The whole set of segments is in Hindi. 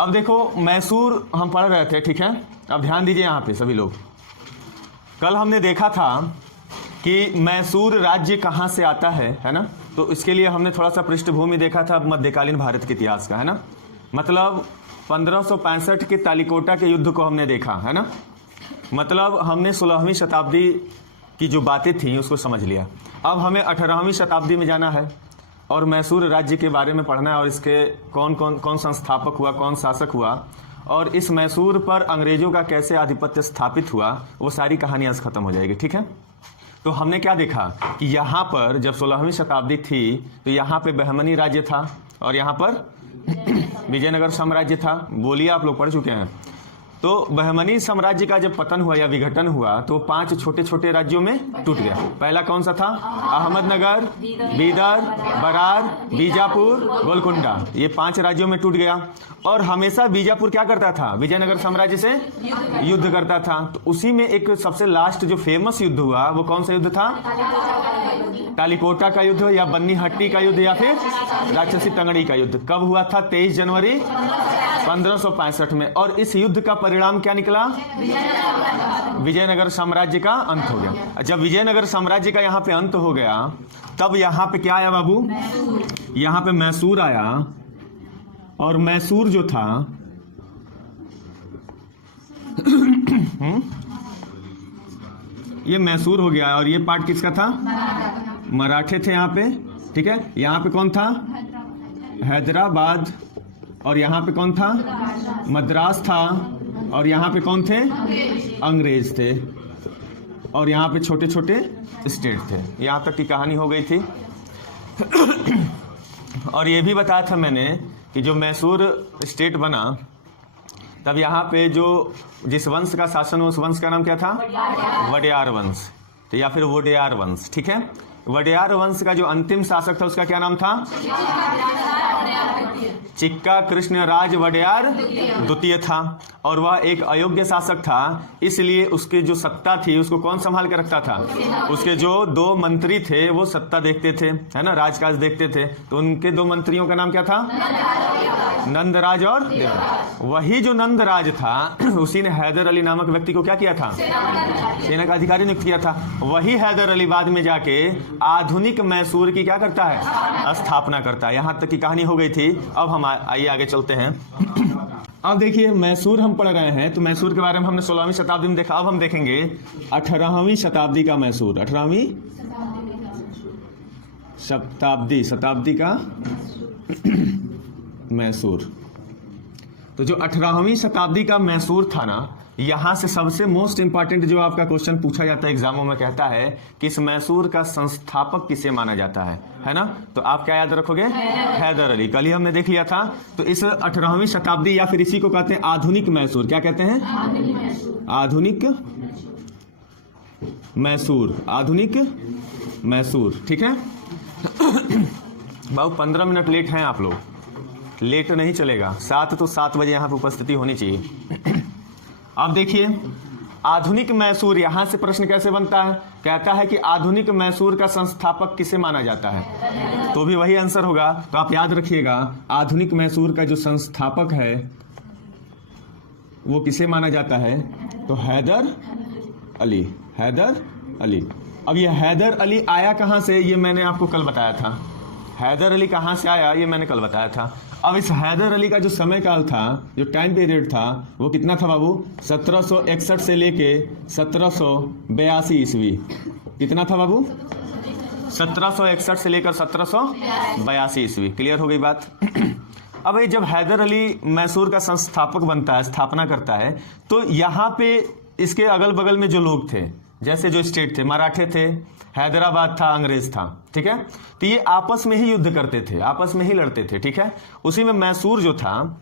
अब देखो मैसूर हम पढ़ रहे थे, ठीक है। अब ध्यान दीजिए यहाँ पे सभी लोग। कल हमने देखा था कि मैसूर राज्य कहाँ से आता है ना। तो इसके लिए हमने थोड़ा सा पृष्ठभूमि देखा था मध्यकालीन भारत के इतिहास का, है ना। मतलब 1565 के तालिकोटा के युद्ध को हमने देखा, है ना। मतलब हमने 16वीं शताब्दी की जो बातें थी उसको समझ लिया। अब हमें 18वीं शताब्दी में जाना है और मैसूर राज्य के बारे में पढ़ना है और इसके कौन संस्थापक हुआ, कौन शासक हुआ और इस मैसूर पर अंग्रेजों का कैसे आधिपत्य स्थापित हुआ, वो सारी कहानी आज खत्म हो जाएगी, ठीक है। तो हमने क्या देखा कि यहाँ पर जब 16वीं शताब्दी थी तो यहाँ पे बहमनी राज्य था और यहाँ पर विजयनगर साम्राज्य था। बोलिए, आप लोग पढ़ चुके हैं। तो बहमनी साम्राज्य का जब पतन हुआ या विघटन हुआ तो 5 छोटे छोटे राज्यों में टूट गया। पहला कौन सा था? अहमदनगर, बीदर, बरार, बीजापुर, गोलकुंडा। ये 5 राज्यों में टूट गया। और हमेशा बीजापुर क्या करता था? विजयनगर साम्राज्य से युद्ध करता था। तो उसी में एक सबसे लास्ट जो फेमस युद्ध हुआ वो कौन सा युद्ध था? तालिकोटा का युद्ध या बन्नी हट्टी का युद्ध या फिर राक्षसी तंगड़ी का युद्ध। कब हुआ था? 23 जनवरी 1565 में। और इस युद्ध का परिणाम क्या निकला? विजयनगर साम्राज्य का अंत हो गया। जब विजयनगर साम्राज्य का यहाँ पे अंत हो गया तब यहाँ पे क्या आया बाबू? यहाँ पे मैसूर आया। और मैसूर जो था ये मैसूर हो गया। और ये पार्ट किसका था? मराठे थे यहाँ पे, ठीक है। यहाँ पे कौन था? हैदराबाद। और यहाँ पे कौन था? मद्रास था। और यहाँ पे कौन थे? अंग्रेज थे। और यहाँ पे छोटे छोटे स्टेट थे। यहाँ तक की कहानी हो गई थी। और ये भी बताया था मैंने कि जो मैसूर स्टेट बना तब यहाँ पे जो जिस वंश का शासन हो उस वंश का नाम क्या था? वडेयार वंश, तो या फिर वोडेयार वंश, ठीक है। वडेयार वंश का जो अंतिम शासक था उसका क्या नाम था? चिक्का कृष्णराज वडेयार द्वितीय था। और वह एक अयोग्य शासक था, इसलिए उसकी जो सत्ता थी उसको कौन संभाल के रखता था? उसके जो 2 मंत्री थे वो सत्ता देखते थे, है ना, राजकाज देखते थे। तो उनके 2 मंत्रियों का नाम क्या था? नंदराज और देवराज। वही जो नंदराज था उसी ने हैदर अली नामक व्यक्ति को क्या किया था? सेना का अधिकारी नियुक्त किया था। वही हैदर अली बाद में जाके आधुनिक मैसूर की क्या करता है? स्थापना करता है। यहाँ तक की कहानी हो गई थी। अब हम आइए आगे चलते हैं। अब देखिए मैसूर हम पढ़ रहे हैं तो मैसूर के बारे में हमने 16वीं शताब्दी में देखा। अब हम देखेंगे 18वीं शताब्दी का मैसूर। 18वीं शताब्दी का मैसूर। तो जो 18वीं शताब्दी का मैसूर था ना, यहां से सबसे मोस्ट इंपॉर्टेंट जो आपका क्वेश्चन पूछा जाता है एग्जामों में, कहता है कि इस मैसूर का संस्थापक किसे माना जाता है ना। तो आप क्या याद रखोगे? हैदर अली। कल ही हमने देख लिया था। तो इस 18वीं शताब्दी या फिर इसी को कहते हैं आधुनिक मैसूर। क्या कहते हैं? आधुनिक मैसूर। आधुनिक मैसूर, ठीक है। बाबू 15 मिनट लेट हैं आप लोग। लेट नहीं चलेगा। 7 तो 7 बजे यहाँ पे उपस्थिति होनी चाहिए। अब देखिए आधुनिक मैसूर, यहां से प्रश्न कैसे बनता है? कहता है कि आधुनिक मैसूर का संस्थापक किसे माना जाता है? तो भी वही आंसर होगा। तो आप याद रखिएगा आधुनिक मैसूर का जो संस्थापक है वो किसे माना जाता है? तो हैदर अली। हैदर अली। अब ये हैदर अली आया कहां से? ये मैंने आपको कल बताया था। हैदर अली कहां से आया ये मैंने कल बताया था। अब इस हैदर अली का जो समय काल था, जो टाइम पीरियड था, वो कितना था बाबू? 1761 से लेके 1782 ईस्वी। कितना था बाबू? 1761 से लेकर 1782 ईस्वी। क्लियर हो गई बात? अब ये जब हैदर अली मैसूर का संस्थापक बनता है, स्थापना करता है, तो यहाँ पे इसके अगल बगल में जो लोग थे, जैसे जो स्टेट थे, मराठे थे, हैदराबाद था, अंग्रेज था, ठीक है। तो ये आपस में ही युद्ध करते थे, आपस में ही लड़ते थे, ठीक है। उसी में मैसूर जो था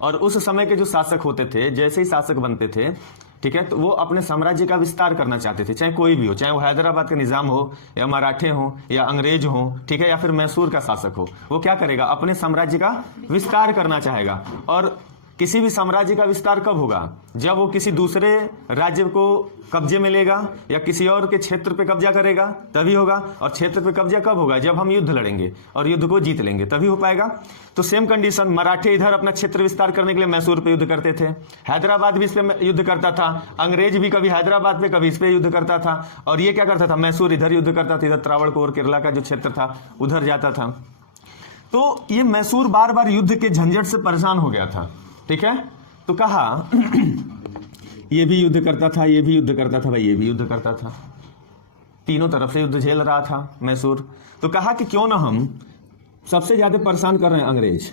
और उस समय के जो शासक होते थे, जैसे ही शासक बनते थे, ठीक है, तो वो अपने साम्राज्य का विस्तार करना चाहते थे, चाहे कोई भी हो, चाहे वो हैदराबाद का निजाम हो या मराठे हो या अंग्रेज हो, ठीक है, या फिर मैसूर का शासक हो। वो क्या करेगा? अपने साम्राज्य का विस्तार करना चाहेगा। और किसी भी साम्राज्य का विस्तार कब होगा? जब वो किसी दूसरे राज्य को कब्जे में लेगा या किसी और के क्षेत्र पे कब्जा करेगा, तभी होगा। और क्षेत्र पे कब्जा कब होगा? जब हम युद्ध लड़ेंगे और युद्ध को जीत लेंगे, तभी हो पाएगा। तो सेम कंडीशन, मराठे इधर अपना क्षेत्र विस्तार करने के लिए मैसूर पे युद्ध करते थे, हैदराबाद भी इस पे युद्ध करता था, अंग्रेज भी कभी हैदराबाद पे कभी इस पे युद्ध करता था, और ये क्या करता था? मैसूर इधर युद्ध करता था, इधर त्रावणकोर केरला का जो क्षेत्र था उधर जाता था। तो ये मैसूर बार बार युद्ध के झंझट से परेशान हो गया था, ठीक है। तो कहा ये भी युद्ध करता था, ये भी युद्ध करता था, भाई ये भी युद्ध करता था, तीनों तरफ से युद्ध झेल रहा था मैसूर। तो कहा कि क्यों ना हम, सबसे ज्यादा परेशान कर रहे हैं अंग्रेज।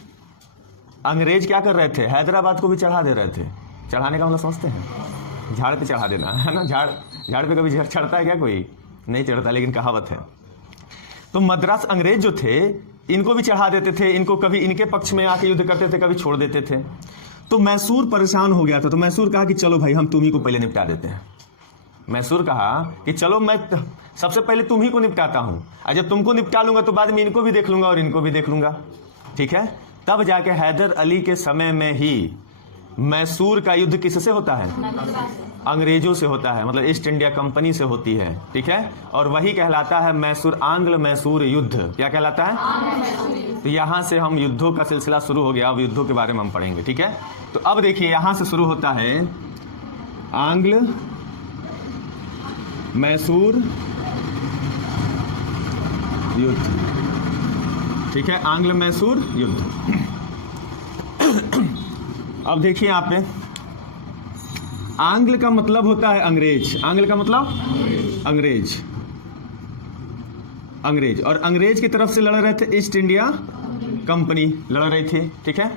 अंग्रेज क्या कर रहे थे? हैदराबाद को भी चढ़ा दे रहे थे। चढ़ाने का मतलब समझते हैं? झाड़ पे चढ़ा देना, है ना। झाड़ पे कभी चढ़ता है क्या? कोई नहीं चढ़ता, लेकिन कहावत है। तो मद्रास अंग्रेज जो थे इनको भी चढ़ा देते थे, इनको कभी इनके पक्ष में आके युद्ध करते थे, कभी छोड़ देते थे। तो मैसूर परेशान हो गया था। तो मैसूर कहा कि चलो भाई हम तुम्ही को पहले निपटा देते हैं। मैसूर कहा कि चलो मैं सबसे पहले तुम्ही को निपटाता हूं, और जब तुमको निपटा लूंगा तो बाद में इनको भी देख लूंगा और इनको भी देख लूंगा, ठीक है। तब जाके हैदर अली के समय में ही मैसूर का युद्ध किससे होता है? अंग्रेजों से होता है, मतलब ईस्ट इंडिया कंपनी से होती है, ठीक है। और वही कहलाता है मैसूर, आंग्ल मैसूर युद्ध। क्या कहलाता है? तो यहां से हम युद्धों का सिलसिला शुरू हो गया। अब युद्धों के बारे में हम पढ़ेंगे, ठीक है। तो अब देखिए यहां से शुरू होता है आंग्ल मैसूर युद्ध, ठीक है। आंग्ल मैसूर युद्ध। अब देखिए यहाँ पे, आंग्ल का मतलब होता है अंग्रेज। आंग्ल का मतलब अंग्रेज, अंग्रेज। और अंग्रेज की तरफ से लड़ रहे थे ईस्ट इंडिया कंपनी लड़ रही थी, ठीक है।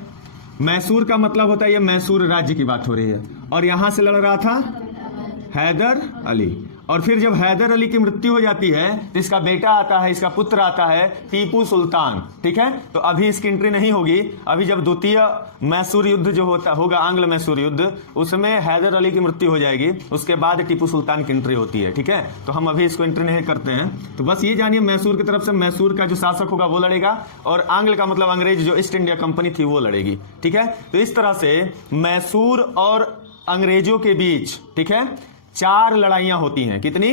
मैसूर का मतलब होता है, ये मैसूर राज्य की बात हो रही है। और यहां से लड़ रहा था हैदर अली। और फिर जब हैदर अली की मृत्यु हो जाती है तो इसका बेटा आता है, इसका पुत्र आता है टीपू सुल्तान, ठीक है। तो अभी इसकी एंट्री नहीं होगी। अभी जब द्वितीय मैसूर युद्ध जो होगा आंग्ल मैसूर युद्ध, उसमें हैदर अली की मृत्यु हो जाएगी, उसके बाद टीपू सुल्तान की एंट्री होती है, ठीक है। तो हम अभी इसको एंट्री नहीं करते हैं। तो बस ये जानिए मैसूर की तरफ से मैसूर का जो शासक होगा वो लड़ेगा, और आंग्ल का मतलब अंग्रेज जो ईस्ट इंडिया कंपनी थी वो लड़ेगी, ठीक है। तो इस तरह से मैसूर और अंग्रेजों के बीच, ठीक है, 4 लड़ाइयां होती हैं। कितनी?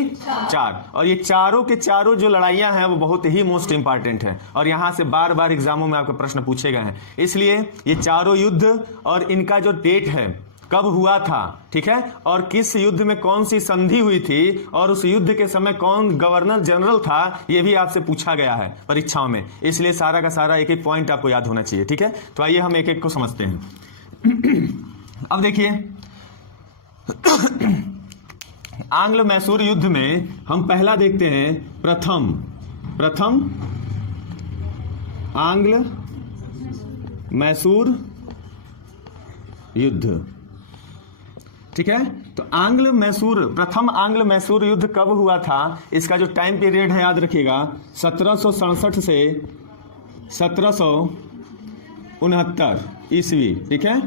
4। और ये चारों के चारों जो लड़ाइयां हैं वो बहुत ही मोस्ट इंपॉर्टेंट है, और यहां से बार बार एग्जामों में आपके प्रश्न पूछे गए हैं। इसलिए ये चारों युद्ध और इनका जो डेट है, कब हुआ था, ठीक है, और किस युद्ध में कौन सी संधि हुई थी, और उस युद्ध के समय कौन गवर्नर जनरल था, ये भी आपसे पूछा गया है परीक्षाओं में। इसलिए सारा का सारा एक एक पॉइंट आपको याद होना चाहिए, ठीक है। तो आइए हम एक एक को समझते हैं। अब देखिए आंग्ल मैसूर युद्ध में हम पहला देखते हैं प्रथम आंग्ल मैसूर युद्ध, ठीक है। तो प्रथम आंग्ल मैसूर युद्ध कब हुआ था? इसका जो टाइम पीरियड है याद रखिएगा, 1767 से 1769 ईस्वी, ठीक है।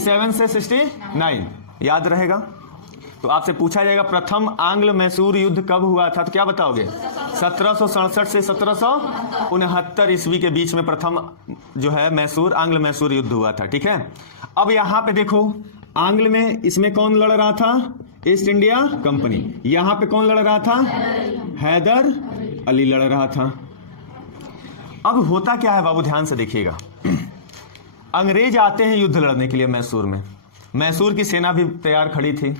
7 से 69 याद रहेगा। तो आपसे पूछा जाएगा प्रथम आंग्ल मैसूर युद्ध कब हुआ था, तो क्या बताओगे? 1767 से 1769 ईस्वी के बीच में प्रथम जो है मैसूर आंग्ल मैसूर युद्ध हुआ था, ठीक है। अब यहां पे देखो, आंग्ल में इसमें कौन लड़ रहा था? East India company. यहां पे कौन लड़ रहा था? हैदर अली लड़ रहा था। अब होता क्या है बाबू, ध्यान से देखिएगा। अंग्रेज आते हैं युद्ध लड़ने के लिए मैसूर में, मैसूर की सेना भी तैयार खड़ी थी।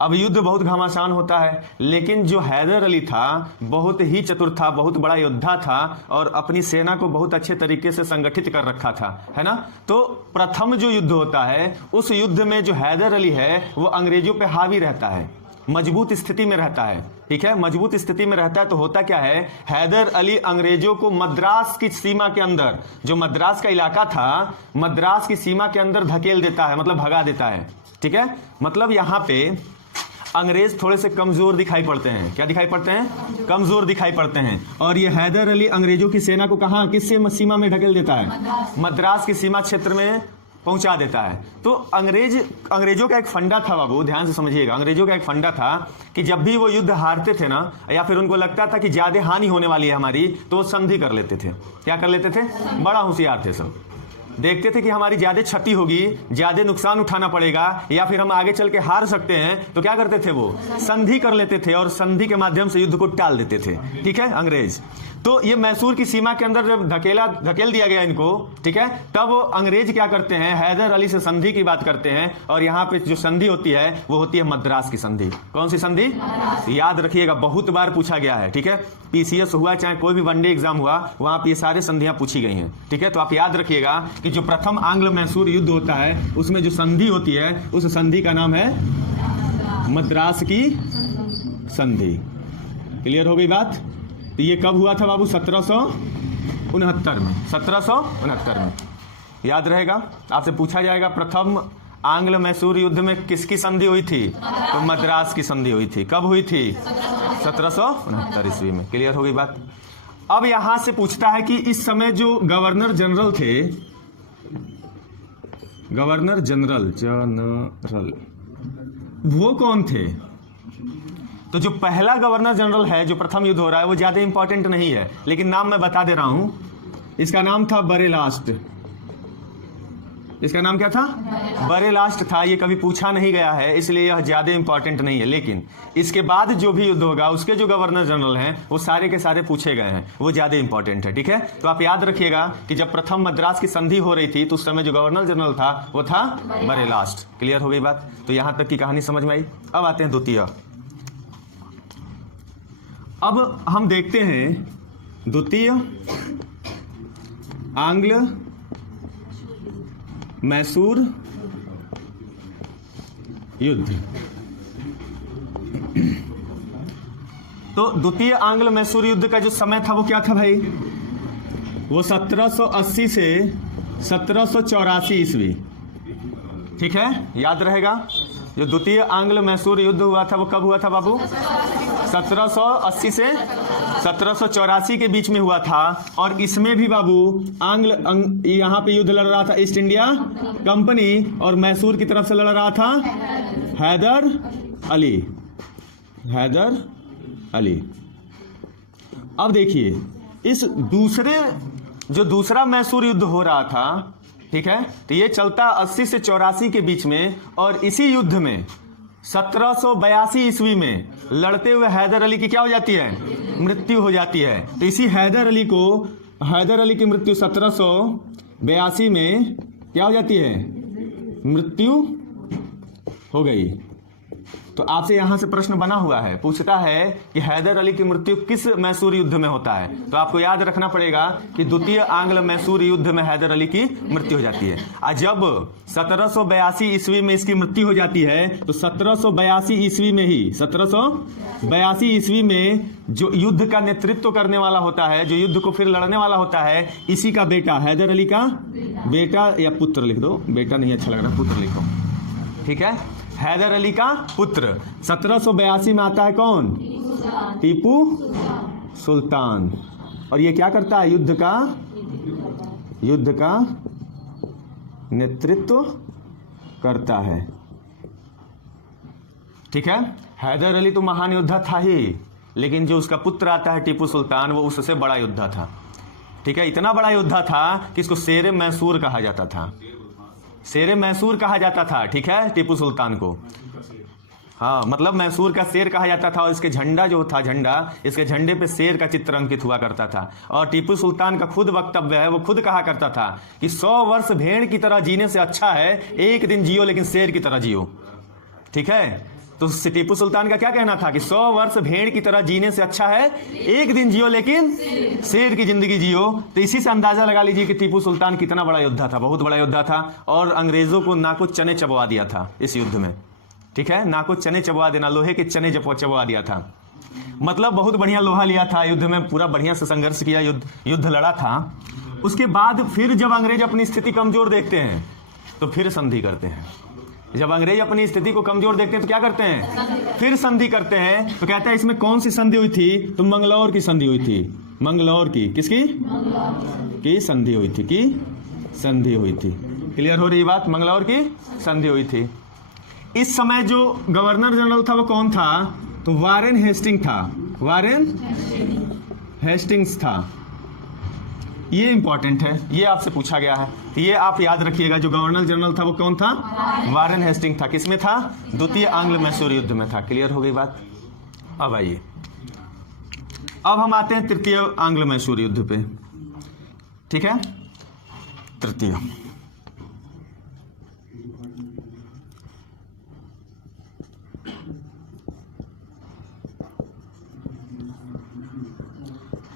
अब युद्ध बहुत घमासान होता है, लेकिन जो हैदर अली था बहुत ही चतुर था, बहुत बड़ा योद्धा था, और अपनी सेना को बहुत अच्छे तरीके से संगठित कर रखा था, है ना। तो प्रथम जो युद्ध होता है उस युद्ध में जो हैदर अली है वो अंग्रेजों पे हावी रहता है, मजबूत स्थिति में रहता है, ठीक है, मजबूत स्थिति में रहता है। तो होता क्या है, हैदर अली अंग्रेजों को मद्रास की सीमा के अंदर, जो मद्रास का इलाका था, मद्रास की सीमा के अंदर धकेल देता है, मतलब भगा देता है, ठीक है। मतलब यहां पे अंग्रेज थोड़े से कमजोर दिखाई पड़ते हैं। क्या दिखाई पड़ते हैं? कमजोर दिखाई पड़ते हैं। और ये हैदर अली अंग्रेजों की सेना को कहां, किस सीमा में ढकेल देता है? मद्रास की सीमा क्षेत्र में पहुंचा देता है। तो अंग्रेजों का एक फंडा था बाबू, ध्यान से समझिएगा। अंग्रेजों का एक फंडा था कि जब भी वो युद्ध हारते थे ना, या फिर उनको लगता था कि ज्यादा हानि होने वाली है हमारी, तो वो संधि कर लेते थे। क्या कर लेते थे? बड़ा होशियार थे सब, देखते थे कि हमारी ज्यादा क्षति होगी, ज्यादा नुकसान उठाना पड़ेगा, या फिर हम आगे चल के हार सकते हैं, तो क्या करते थे वो संधि कर लेते थे और संधि के माध्यम से युद्ध को टाल देते थे। ठीक है, अंग्रेज। तो ये मैसूर की सीमा के अंदर जब धकेल दिया गया इनको, ठीक है, तब अंग्रेज क्या करते हैं, हैदर अली से संधि की बात करते हैं, और यहाँ पे जो संधि होती है वो होती है मद्रास की संधि। कौन सी संधि? याद रखिएगा, बहुत बार पूछा गया है। ठीक है, पीसीएस हुआ चाहे कोई भी वनडे एग्जाम हुआ, वहां पे ये सारे संधियां पूछी गई हैं। ठीक है, तो आप याद रखिएगा कि जो प्रथम आंग्ल मैसूर युद्ध होता है उसमें जो संधि होती है उस संधि का नाम है मद्रास की संधि। क्लियर हो गई बात? तो ये कब हुआ था बाबू? 1769 में। 1769 में याद रहेगा। आपसे पूछा जाएगा प्रथम आंग्ल मैसूर युद्ध में किसकी संधि हुई थी? तो मद्रास की संधि हुई थी। कब हुई थी? 1769 ईस्वी में। क्लियर हो गई बात? अब यहां से पूछता है कि इस समय जो गवर्नर जनरल थे, गवर्नर जनरल वो कौन थे? तो जो पहला गवर्नर जनरल है, जो प्रथम युद्ध हो रहा है, वो ज्यादा इंपॉर्टेंट नहीं है, लेकिन नाम मैं बता दे रहा हूं। इसका नाम था बरेलास्ट। इसका नाम क्या था? बरेलास्ट था। ये कभी पूछा नहीं गया है, इसलिए यह ज्यादा इंपॉर्टेंट नहीं है, लेकिन इसके बाद जो भी युद्ध होगा उसके जो गवर्नर जनरल हैं वो सारे के सारे पूछे गए हैं, वो ज्यादा इंपॉर्टेंट है। ठीक है, तो आप याद रखिएगा कि जब प्रथम मद्रास की संधि हो रही थी तो उस समय जो गवर्नर जनरल था वो था बरेलास्ट। क्लियर हो गई बात? तो यहां तक की कहानी समझ में आई। अब आते हैं द्वितीय। अब हम देखते हैं द्वितीय आंग्ल मैसूर युद्ध। तो द्वितीय आंग्ल मैसूर युद्ध का जो समय था वो क्या था भाई? वो 1780 से 1784 ईस्वी। ठीक है, याद रहेगा। जो द्वितीय आंग्ल मैसूर युद्ध हुआ था वो कब हुआ था बाबू? 1780 से 1784 के बीच में हुआ था। और इसमें भी बाबू यहाँ पे युद्ध लड़ रहा था ईस्ट इंडिया कंपनी, और मैसूर की तरफ से लड़ रहा था हैदर अली। हैदर अली। अब देखिए, इस दूसरा मैसूर युद्ध हो रहा था, ठीक है, तो ये चलता 80 से 84 के बीच में, और इसी युद्ध में 1782 ईस्वी में लड़ते हुए हैदर अली की क्या हो जाती है? मृत्यु हो जाती है। तो इसी हैदर अली की मृत्यु 1782 में क्या हो जाती है? मृत्यु हो गई। तो आपसे यहां से प्रश्न बना हुआ है, पूछता है कि हैदर अली की मृत्यु किस मैसूर युद्ध में होता है? तो आपको याद रखना पड़ेगा कि द्वितीय आंग्ल मैसूर युद्ध में हैदर अली की मृत्यु हो जाती है। और जब 1782 ईस्वी में इसकी मृत्यु हो जाती है, तो 1782 ईस्वी में जो युद्ध का नेतृत्व करने वाला होता है, जो युद्ध को फिर लड़ने वाला होता है, इसी का बेटा, हैदर अली का बेटा, या पुत्र लिख दो, बेटा नहीं अच्छा लग रहा, पुत्र लिखो। ठीक है, हैदर अली का पुत्र। 1782 में आता है कौन? टीपू सुल्तान। और ये क्या करता है? युद्ध का नेतृत्व करता है। ठीक है, हैदर अली तो महान योद्धा था ही, लेकिन जो उसका पुत्र आता है टीपू सुल्तान, वो उससे बड़ा योद्धा था। ठीक है, इतना बड़ा योद्धा था कि इसको शेर मैसूर कहा जाता था। शेर मैसूर कहा जाता था। ठीक है, टीपू सुल्तान को, हाँ, मतलब मैसूर का शेर कहा जाता था। और इसके झंडा जो था, इसके झंडे पे शेर का चित्र अंकित हुआ करता था। और टीपू सुल्तान का खुद वक्तव्य है, वो खुद कहा करता था कि 100 वर्ष भेड़ की तरह जीने से अच्छा है एक दिन जियो लेकिन शेर की तरह जियो। ठीक है, तो टीपू सुल्तान का क्या कहना था कि 100 वर्ष भेड़ की तरह जीने से अच्छा है एक दिन जियो लेकिन शेर की जिंदगी जियो। तो इसी से अंदाजा लगा लीजिए कि टीपू सुल्तान कितना बड़ा योद्धा था, बहुत बड़ा योद्धा था। और अंग्रेजों को ना कुछ चने चबवा दिया था इस युद्ध में। ठीक है, ना कुछ चने चबवा देना, लोहे के चने चबवा दिया था। मतलब बहुत बढ़िया लोहा लिया था, युद्ध में पूरा बढ़िया से संघर्ष किया, युद्ध लड़ा था। उसके बाद फिर जब अंग्रेज अपनी स्थिति कमजोर देखते हैं तो फिर संधि करते हैं। जब अंग्रेज अपनी स्थिति को कमजोर देखते हैं तो क्या करते हैं? फिर संधि करते हैं। तो कहता है इसमें कौन सी संधि हुई थी? तो मंगलौर की संधि हुई थी। मंगलौर की, किसकी? की संधि हुई थी, की संधि हुई थी। क्लियर हो रही बात? मंगलौर की संधि हुई थी। इस समय जो गवर्नर जनरल था वो कौन था? तो वारेन हेस्टिंग्स था। वारेन हेस्टिंग्स था। ये इंपॉर्टेंट है, ये आपसे पूछा गया है, ये आप याद रखिएगा। जो गवर्नर जनरल था वो कौन था? वारेन हेस्टिंग था। किसमें था? द्वितीय आंग्ल मैसूर युद्ध में था। क्लियर हो गई बात? अब आइए, अब हम आते हैं तृतीय आंग्ल मैसूर युद्ध पे। ठीक है, तृतीय।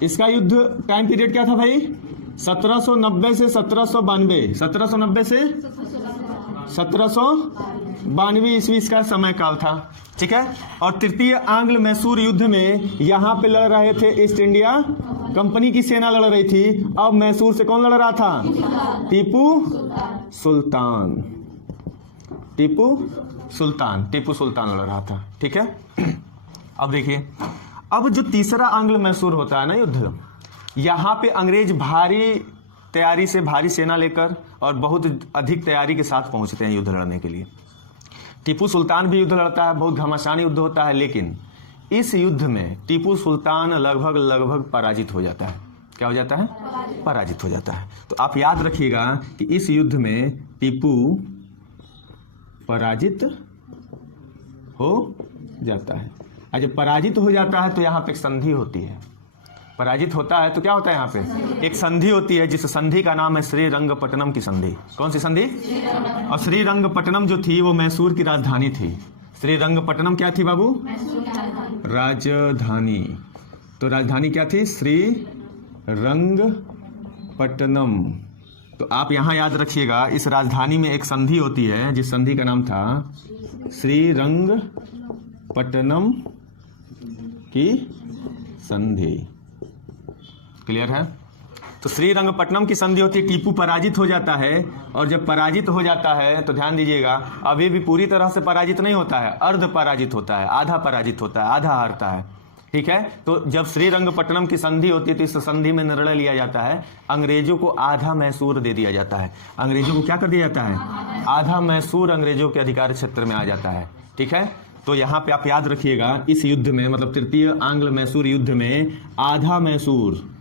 इसका युद्ध टाइम पीरियड क्या था भाई? 1790 से 1792, 1790 से 1792 ईस्वी इसका समय काल था। ठीक है, और तृतीय आंग्ल मैसूर युद्ध में यहां पे लड़ रहे थे ईस्ट इंडिया कंपनी की सेना लड़ रही थी। अब मैसूर से कौन लड़ रहा था? टीपू सुल्तान। टीपू सुल्तान लड़ रहा था। ठीक है, अब देखिए, अब जो तीसरा आंग्ल मैसूर होता है ना युद्ध, यहाँ पे अंग्रेज भारी तैयारी से, भारी सेना लेकर और बहुत अधिक तैयारी के साथ पहुंचते हैं युद्ध लड़ने के लिए। टीपू सुल्तान भी युद्ध लड़ता है, बहुत घमासान युद्ध होता है, लेकिन इस युद्ध में टीपू सुल्तान लगभग पराजित हो जाता है। क्या हो जाता है? पराजित हो जाता है। तो आप याद रखिएगा कि इस युद्ध में टीपू पराजित हो जाता है। और जब पराजित हो जाता है तो यहाँ पे एक संधि होती है। पराजित होता है तो क्या होता है? यहाँ पे एक संधि होती है, जिस संधि का नाम है श्रीरंगपट्टनम की संधि। कौन सी संधि? और श्रीरंगपट्टनम जो थी वो मैसूर की राजधानी थी। श्रीरंगपट्टनम क्या थी बाबू? राजधानी। तो राजधानी क्या थी? श्रीरंगपट्टनम। तो आप यहाँ याद रखिएगा, इस राजधानी में एक संधि होती है, जिस संधि का नाम था श्रीरंगपट्टनम की संधि। क्लियर है? तो श्रीरंगपट्टनम की संधि होती है। टीपू पराजित हो जाता है, और जब पराजित हो जाता है तो ध्यान दीजिएगा, अभी भी पूरी तरह से पराजित नहीं होता है, अर्ध पराजित होता है, आधा पराजित होता है, आधा हारता है। ठीक है, तो जब श्रीरंगपट्टनम की संधि होती है तो इस संधि में निर्णय लिया जाता है, अंग्रेजों को आधा मैसूर दे दिया जाता है। अंग्रेजों को क्या कर दिया जाता है? आधा मैसूर अंग्रेजों के अधिकार क्षेत्र में आ जाता है। ठीक है, तो यहाँ पे आप याद रखिएगा, इस युद्ध में, मतलब तृतीय आंग्ल मैसूर युद्ध में आधा मैसूर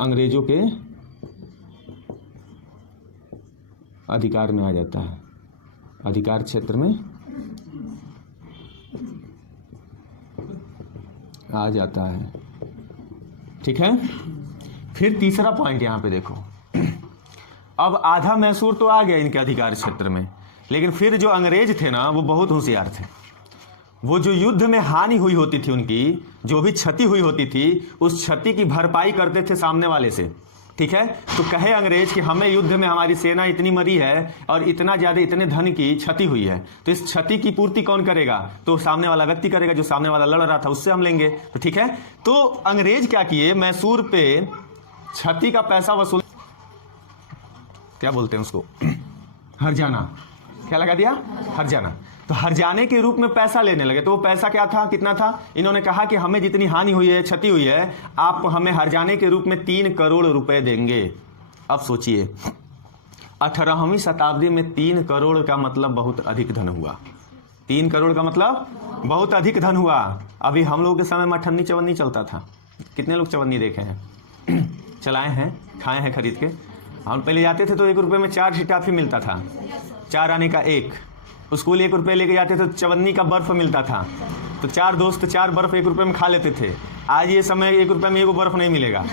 अंग्रेजों के अधिकार में आ जाता है, अधिकार क्षेत्र में आ जाता है। ठीक है, फिर तीसरा पॉइंट यहाँ पे देखो, अब आधा मैसूर तो आ गया इनके अधिकार क्षेत्र में, लेकिन फिर जो अंग्रेज थे ना वो बहुत होशियार थे। वो जो युद्ध में हानि हुई होती थी, उनकी जो भी क्षति हुई होती थी, उस क्षति की भरपाई करते थे सामने वाले से। ठीक है, तो कहे अंग्रेज कि हमें युद्ध में हमारी सेना इतनी मरी है और इतना ज्यादा, इतने धन की क्षति हुई है, तो इस क्षति की पूर्ति कौन करेगा? तो सामने वाला व्यक्ति करेगा, जो सामने वाला लड़ रहा था उससे हम लेंगे। तो ठीक है, तो अंग्रेज क्या किए, मैसूर पे क्षति का पैसा वसूल, क्या बोलते हैं उसको, हर्जाना। क्या लगा दिया? हर्जाना। तो हर्जाने के रूप में पैसा लेने लगे। तो वो पैसा क्या था, कितना था? इन्होंने कहा कि हमें जितनी हानि हुई है, क्षति हुई है, आप हमें हर्जाने के रूप में 3 करोड़ रुपए देंगे। अब सोचिए, 18वीं शताब्दी में 3 करोड़ का मतलब बहुत अधिक धन हुआ। 3 करोड़ का मतलब बहुत अधिक धन हुआ। अभी हम लोगों के समय में अठन्नी चवन्नी चलता था। कितने लोग चवन्नी देखे हैं? चलाए हैं, खाए हैं खरीद के। हम पहले जाते थे तो 1 रुपये में 4 टाफी मिलता था, 4 आने का 1। स्कूल 1 रुपये लेके जाते थे, चवन्नी का बर्फ मिलता था, तो 4 दोस्त 4 बर्फ 1 रुपये में खा लेते थे। आज ये समय 1 रुपये में 1 बर्फ नहीं मिलेगा।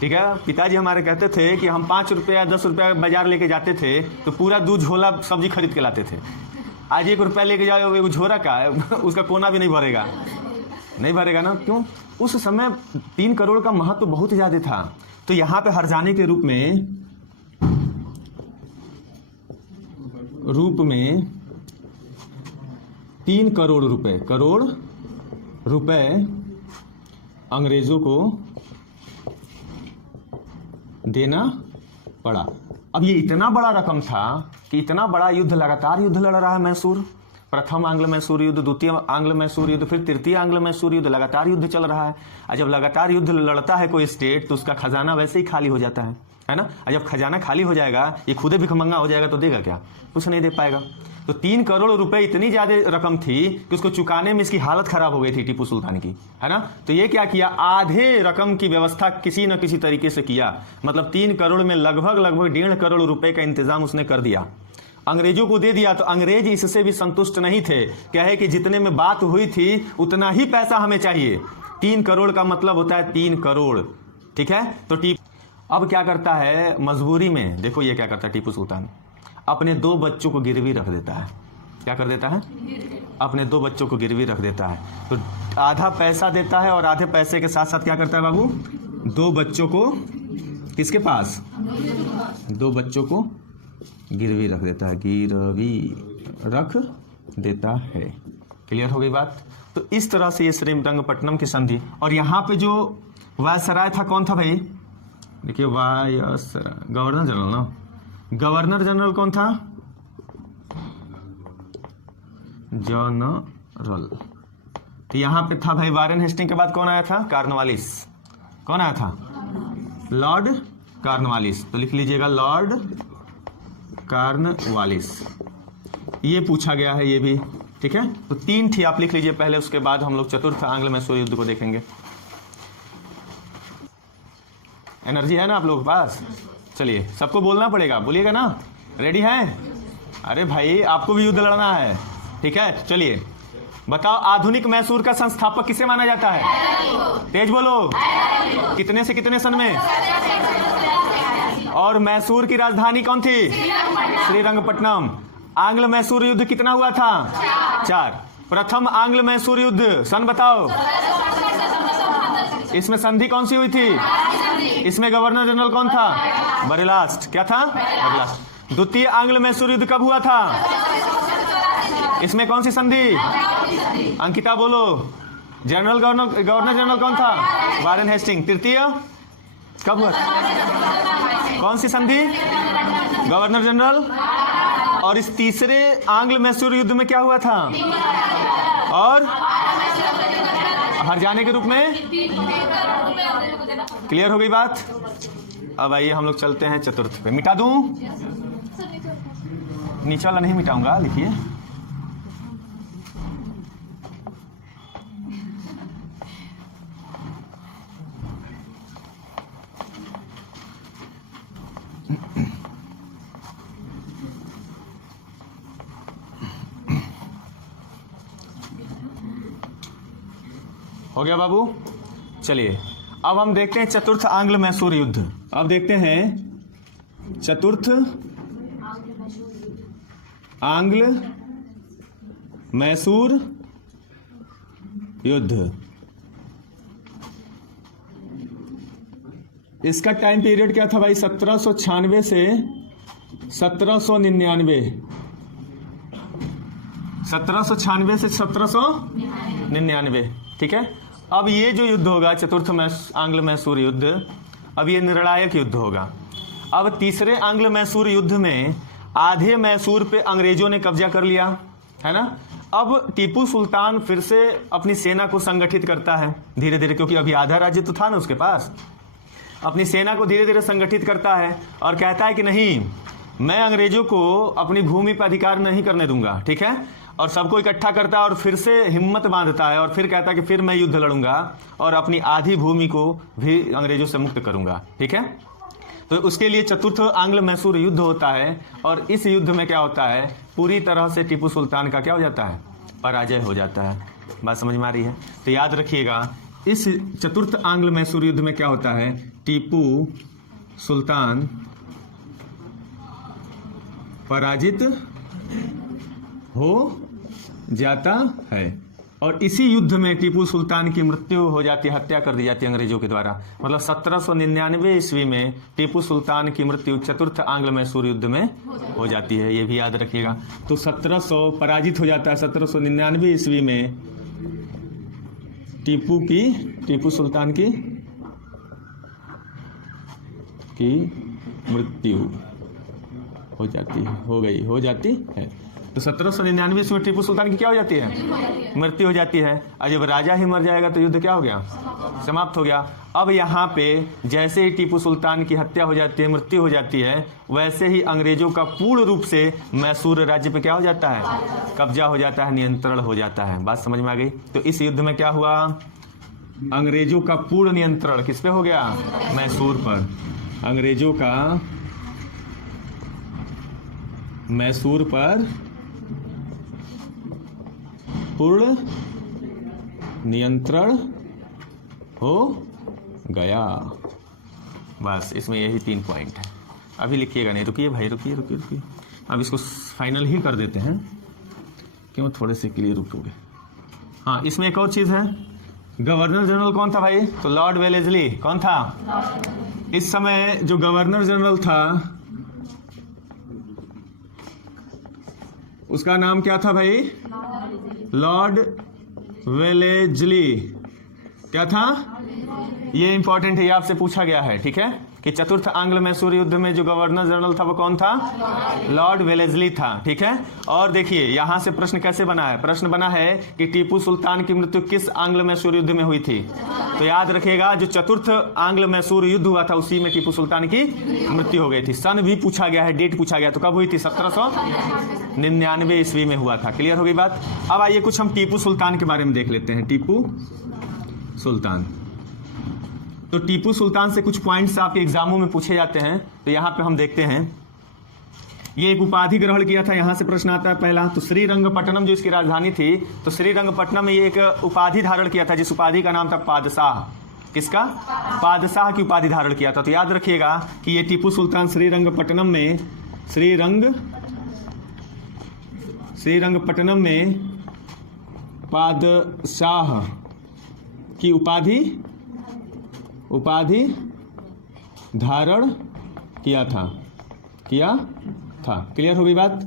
ठीक है, पिताजी हमारे कहते थे कि हम 5 रुपया 10 रुपया बाजार लेके जाते थे तो पूरा दूध झोला सब्जी खरीद के लाते थे। आज 1 रुपया लेके जाओ, एक झोरा का उसका कोना भी नहीं भरेगा ना। क्यों? उस समय 3 करोड़ का महत्व बहुत ज्यादा था। तो यहाँ पे हर्जाने के रूप में 3 करोड़ रुपए अंग्रेजों को देना पड़ा। अब ये इतना बड़ा रकम था कि इतना बड़ा युद्ध, लगातार युद्ध लड़ रहा है मैसूर, प्रथम आंग्ल मैसूर युद्ध, द्वितीय आंग्ल मैसूर युद्ध, फिर तृतीय आंग्ल मैसूर युद्ध, लगातार युद्ध चल रहा है। और जब लगातार युद्ध लड़ता है कोई स्टेट तो उसका खजाना वैसे ही खाली हो जाता है ना। और जब खजाना खाली हो जाएगा, ये खुदे भिखमंगा हो जाएगा तो देगा क्या? कुछ नहीं दे पाएगा। तो 3 करोड़ रुपए इतनी ज्यादा रकम थी कि उसको चुकाने में इसकी हालत खराब हो गई थी टीपू सुल्तान की, है ना। तो ये क्या किया, आधे रकम की व्यवस्था किसी न किसी तरीके से किया। मतलब 3 करोड़ में लगभग 1.5 करोड़ रुपए का इंतजाम उसने कर दिया, अंग्रेजों को दे दिया। तो अंग्रेज इससे भी संतुष्ट नहीं थे, कहे कि जितने में बात हुई थी उतना ही पैसा हमें चाहिए। 3 करोड़ का मतलब होता है 3 करोड़, ठीक है। तो अब क्या करता है, मजबूरी में देखो ये क्या करता है टीपू सुल्तान, अपने 2 बच्चों को गिरवी रख देता है। क्या कर देता है? अपने 2 बच्चों को गिरवी रख देता है। तो आधा पैसा देता है और आधे पैसे के साथ साथ क्या करता है बाबू, 2 बच्चों को किसके पास, 2 बच्चों को गिरवी रख देता है, गिरवी रख देता है। क्लियर हो गई बात। तो इस तरह से ये श्रीरंगपट्टनम की संधि। और यहाँ पे जो वायसराय था कौन था भाई, देखिए वायसराय, गवर्नर जनरल ना, गवर्नर जनरल कौन था, जनरल। तो यहाँ पे था भाई वारेन हेस्टिंग के बाद कौन आया था, कॉर्नवालिस। कौन आया था, लॉर्ड कॉर्नवालिस। तो लिख लीजिएगा लॉर्ड कॉर्नवालिस। ये पूछा गया है ये भी, ठीक है। तो 3 थी, आप लिख लीजिए पहले, उसके बाद हम लोग चतुर्थ आंग्ल मैसूर युद्ध को देखेंगे। एनर्जी है ना आप लोगों के पास? चलिए सबको बोलना पड़ेगा, बोलिएगा ना, रेडी हैं? अरे भाई आपको भी युद्ध लड़ना है, ठीक है। चलिए बताओ, आधुनिक मैसूर का संस्थापक किसे माना जाता है? तेज बोलो, कितने से कितने सन में? और मैसूर की राजधानी कौन थी? श्रीरंगपट्टनम। आंग्ल मैसूर युद्ध कितना हुआ था? 4। प्रथम आंग्ल मैसूर युद्ध सन बताओ। इसमें संधि कौन सी हुई थी? इसमें गवर्नर जनरल कौन था? बरेलास्ट। क्या था? बरेलास्ट। द्वितीय आंग्ल मैसूर युद्ध कब हुआ था? इसमें कौन सी संधि? अंकिता बोलो। गवर्नर जनरल कौन था? Warren Hasting. तृतीय कब हुआ था? कौन सी संधि? Governor general. और इस तीसरे आंग्ल मैसूर युद्ध में क्या हुआ था? और हर जाने के रूप में। क्लियर हो गई बात। अब आइए हम लोग चलते हैं चतुर्थ पे। मिटा दूं? नीचे वाला नहीं मिटाऊंगा, लिखिए। हो गया बाबू। चलिए अब हम देखते हैं चतुर्थ आंग्ल मैसूर युद्ध। अब देखते हैं चतुर्थ आंग्ल मैसूर युद्ध। इसका टाइम पीरियड क्या था भाई? 1796 से 1799। 1796 से 1799, ठीक है। अब ये जो युद्ध होगा चतुर्थ आंग्ल मैसूर युद्ध, अब ये निर्णायक युद्ध होगा। अब तीसरे आंग्ल मैसूर युद्ध में आधे मैसूर पे अंग्रेजों ने कब्जा कर लिया, है ना। अब टीपू सुल्तान फिर से अपनी सेना को संगठित करता है धीरे धीरे, क्योंकि अभी आधा राज्य तो था ना उसके पास। अपनी सेना को धीरे धीरे संगठित करता है और कहता है कि नहीं, मैं अंग्रेजों को अपनी भूमि पर अधिकार नहीं करने दूंगा, ठीक है। और सबको इकट्ठा करता है और फिर से हिम्मत बांधता है और फिर कहता है कि फिर मैं युद्ध लड़ूंगा और अपनी आधी भूमि को भी अंग्रेजों से मुक्त करूंगा, ठीक है। तो उसके लिए चतुर्थ आंग्ल मैसूर युद्ध होता है। और इस युद्ध में क्या होता है, पूरी तरह से टीपू सुल्तान का क्या हो जाता है? पराजय हो जाता है। बात समझ में आ रही है? तो याद रखिएगा, इस चतुर्थ आंग्ल मैसूर युद्ध में क्या होता है, टीपू सुल्तान पराजित हो जाता है। और इसी युद्ध में टीपू सुल्तान की मृत्यु हो जाती है, हत्या कर दी जाती है अंग्रेजों के द्वारा। मतलब 1799 ईस्वी में टीपू सुल्तान की मृत्यु चतुर्थ आंग्ल मैसूर युद्ध में हो जाती है, ये भी याद रखिएगा। तो 1700 पराजित हो जाता है 1799 ईस्वी में टीपू सुल्तान की मृत्यु हो जाती है, हो जाती है। तो 1799 ईस्वी में टीपू सुल्तान की क्या हो जाती है? मृत्यु हो जाती है। और जब राजा ही मर जाएगा तो युद्ध क्या हो गया? समाप्त हो गया। अब यहाँ पे जैसे ही टीपू सुल्तान की हत्या हो जाती है, मृत्यु हो जाती है, वैसे ही अंग्रेजों का पूर्ण रूप से मैसूर राज्य पे क्या हो जाता है? कब्जा हो जाता है, नियंत्रण हो जाता है। बात समझ में आ गई? तो इस युद्ध में क्या हुआ? अंग्रेजों का पूर्ण नियंत्रण किस पे हो गया? मैसूर पर। अंग्रेजों का मैसूर पर पूर्ण नियंत्रण हो गया। बस इसमें यही 3 पॉइंट है। अभी लिखिएगा नहीं, रुकिए भाई, रुकिए। अब इसको फाइनल ही कर देते हैं, क्यों थोड़े से के लिए रुकोगे। हाँ, इसमें एक और चीज है। गवर्नर जनरल कौन था भाई? तो लॉर्ड वेलेस्ली। कौन था? इस समय जो गवर्नर जनरल था उसका नाम क्या था भाई? Lord Wellesley. क्या था? ये इंपॉर्टेंट है, ये आपसे पूछा गया है, ठीक है, कि चतुर्थ आंग्ल मैसूर युद्ध में जो गवर्नर जनरल था वो कौन था? लॉर्ड वेलेस्ली था, ठीक है। और देखिए यहां से प्रश्न कैसे बना है? प्रश्न बना है कि टीपू सुल्तान की मृत्यु किस आंग्ल मैसूर युद्ध में हुई थी? तो याद रखिएगा, जो चतुर्थ आंग्ल मैसूर युद्ध हुआ था उसी में टीपू सुल्तान की मृत्यु हो गई थी। सन भी पूछा गया है, डेट पूछा गया, तो कब हुई थी? 1799 ईस्वी में हुआ था। क्लियर हो गई बात? अब आइए कुछ हम टीपू सुल्तान के बारे में देख लेते हैं। टीपू सुल्तान, तो टीपू सुल्तान से कुछ पॉइंट्स आपके एग्जामों में पूछे जाते हैं। तो यहाँ पे हम देखते हैं, ये एक उपाधि ग्रहण किया था, यहाँ से प्रश्न आता है पहला। तो श्रीरंगपट्टनम जो इसकी राजधानी थी, तो श्रीरंगपट्टनम में ये एक उपाधि धारण किया था, जिस उपाधि का नाम था पादशाह। किसका? पादशाह की उपाधि धारण किया था। तो याद रखिएगा कि ये टीपू सुल्तान श्रीरंगपट्टनम में पादशाह की उपाधि धारण किया था। क्लियर हो गई बात?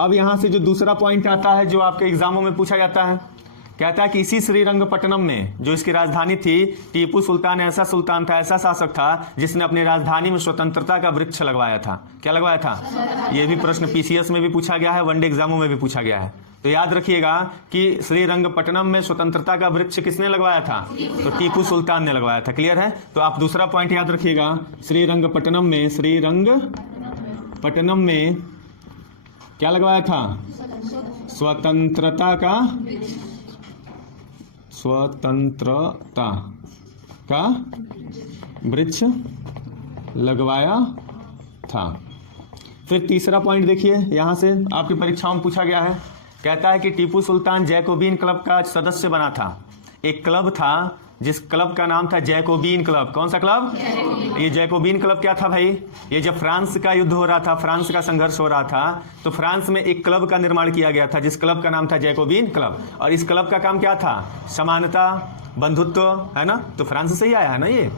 अब यहां से जो दूसरा पॉइंट आता है, जो आपके एग्जामों में पूछा जाता है, कहता है कि इसी श्रीरंगपट्टनम में जो इसकी राजधानी थी, टीपू सुल्तान ऐसा सुल्तान था, ऐसा शासक था, जिसने अपनी राजधानी में स्वतंत्रता का वृक्ष लगवाया था। क्या लगवाया था? यह भी प्रश्न पीसीएस में भी पूछा गया है, वनडे एग्जामों में भी पूछा गया है। तो याद रखिएगा कि श्रीरंगपट्टनम में स्वतंत्रता का वृक्ष किसने लगवाया था? तो टीपू सुल्तान ने लगवाया था। क्लियर है? तो आप दूसरा पॉइंट याद रखिएगा, श्रीरंगपट्टनम में क्या लगवाया था? स्वतंत्रता का वृक्ष लगवाया था। फिर तीसरा पॉइंट देखिए, यहां से आपकी परीक्षाओं में पूछा गया है। कहता है कि टीपू सुल्तान जैकोबीन क्लब का सदस्य बना था। एक क्लब था जिस क्लब का नाम था जैकोबीन क्लब। कौन सा क्लब? ये जैकोबीन क्लब क्या था भाई? ये जब फ्रांस का युद्ध हो रहा था, फ्रांस का संघर्ष हो रहा था, तो फ्रांस में एक क्लब का निर्माण किया गया था, जिस क्लब का नाम था जैकोबीन क्लब। और इस क्लब का काम क्या था? समानता, बंधुत्व, है ना? तो फ्रांस से ही आया है ना ये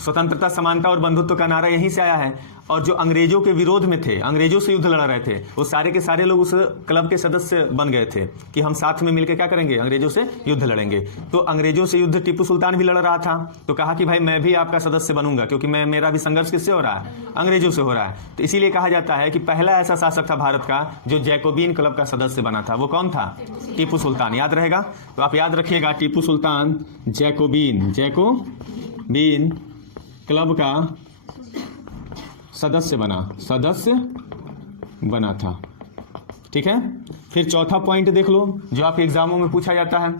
स्वतंत्रता, समानता और बंधुत्व का नारा यहीं से आया है। और जो अंग्रेजों के विरोध में थे, अंग्रेजों से युद्ध लड़ रहे थे, वो सारे के सारे लोग उस क्लब के सदस्य बन गए थे कि हम साथ में मिलकर क्या करेंगे? अंग्रेजों से युद्ध लड़ेंगे। तो अंग्रेजों से युद्ध टीपू सुल्तान भी लड़ रहा था, तो कहा कि भाई मैं भी आपका सदस्य बनूंगा, क्योंकि मेरा भी संघर्ष किससे हो रहा है? अंग्रेजों से हो रहा है। तो इसीलिए कहा जाता है कि पहला ऐसा शासक था भारत का जो जैकोबीन क्लब का सदस्य बना था। वो कौन था? टीपू सुल्तान। याद रहेगा? तो आप याद रखिएगा, टीपू सुल्तान जैकोबीन क्लब का सदस्य बना था। ठीक है? फिर चौथा पॉइंट देख लो, जो आपके एग्जामों में पूछा जाता है।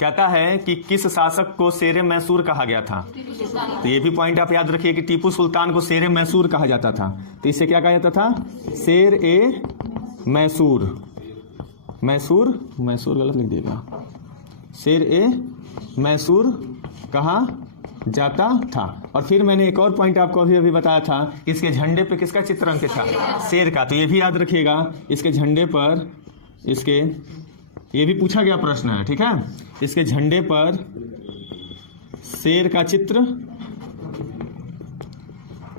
कहता है कि किस शासक को शेर मैसूर कहा गया था? तो ये भी पॉइंट आप याद रखिए कि टीपू सुल्तान को शेर मैसूर कहा जाता था। तो इसे क्या कहा जाता था? शेर ए मैसूर। मैसूर गलत लिख दिएगा, शेर ए मैसूर कहा जाता था। और फिर मैंने एक और पॉइंट आपको अभी बताया था, इसके झंडे पे किसका चित्र अंकित था? शेर का। तो ये भी याद रखिएगा, इसके झंडे पर, ये भी पूछा गया प्रश्न है, ठीक है? इसके झंडे पर शेर का चित्र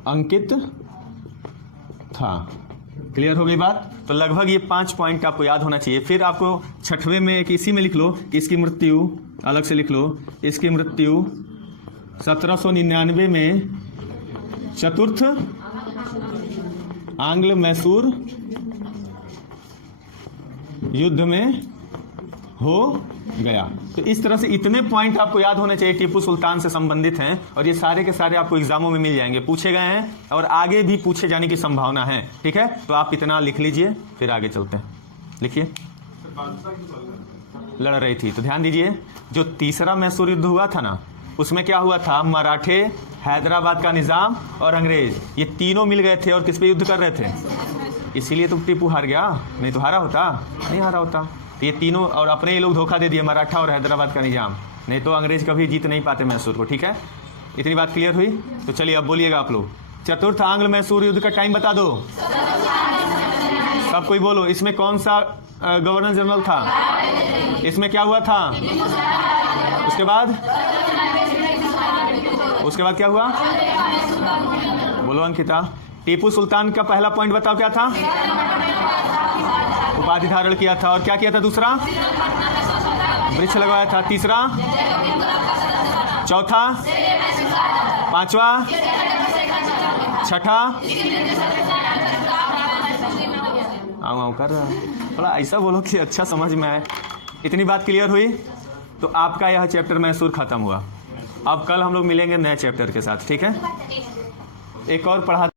अंकित था। क्लियर हो गई बात? तो लगभग ये 5 पॉइंट आपको याद होना चाहिए। फिर आपको छठवें में एक इसी में लिख लो कि इसकी मृत्यु, अलग से लिख लो, इसकी मृत्यु 1799 में चतुर्थ आंग्ल मैसूर युद्ध में हो गया। तो इस तरह से इतने पॉइंट आपको याद होने चाहिए टीपू सुल्तान से संबंधित हैं, और ये सारे के सारे आपको एग्जामों में मिल जाएंगे, पूछे गए हैं और आगे भी पूछे जाने की संभावना है। ठीक है, तो आप इतना लिख लीजिए, फिर आगे चलते हैं। लिखिए, लड़ रही थी, तो ध्यान दीजिए जो तीसरा मैसूर युद्ध हुआ था ना, उसमें क्या हुआ था, मराठे, हैदराबाद का निजाम और अंग्रेज, ये तीनों मिल गए थे और किस पे युद्ध कर रहे थे, इसीलिए तो टीपू हार गया, नहीं तो हारा होता, नहीं हारा होता। तो ये तीनों और अपने ही लोग धोखा दे दिए, मराठा और हैदराबाद का निजाम, नहीं तो अंग्रेज कभी जीत नहीं पाते मैसूर को। ठीक है, इतनी बात क्लियर हुई। तो चलिए अब बोलिएगा आप लोग, चतुर्थ आंग्ल मैसूर युद्ध का टाइम बता दो, सब कोई बोलो। इसमें कौन सा गवर्नर जनरल था, इसमें क्या हुआ था, उसके बाद क्या हुआ, बोलो अंकिता। टीपू सुल्तान का पहला पॉइंट बताओ क्या था, उपाधि धारण किया था, और क्या किया था दूसरा, वृक्ष लगवाया था, तीसरा, चौथा, पांचवा, छठा, आओ कर रहा, थोड़ा ऐसा बोलो कि अच्छा समझ में आए। इतनी बात क्लियर हुई, तो आपका यह चैप्टर मैसूर खत्म हुआ। अब कल हम लोग मिलेंगे नए चैप्टर के साथ। ठीक है, एक और पढ़ा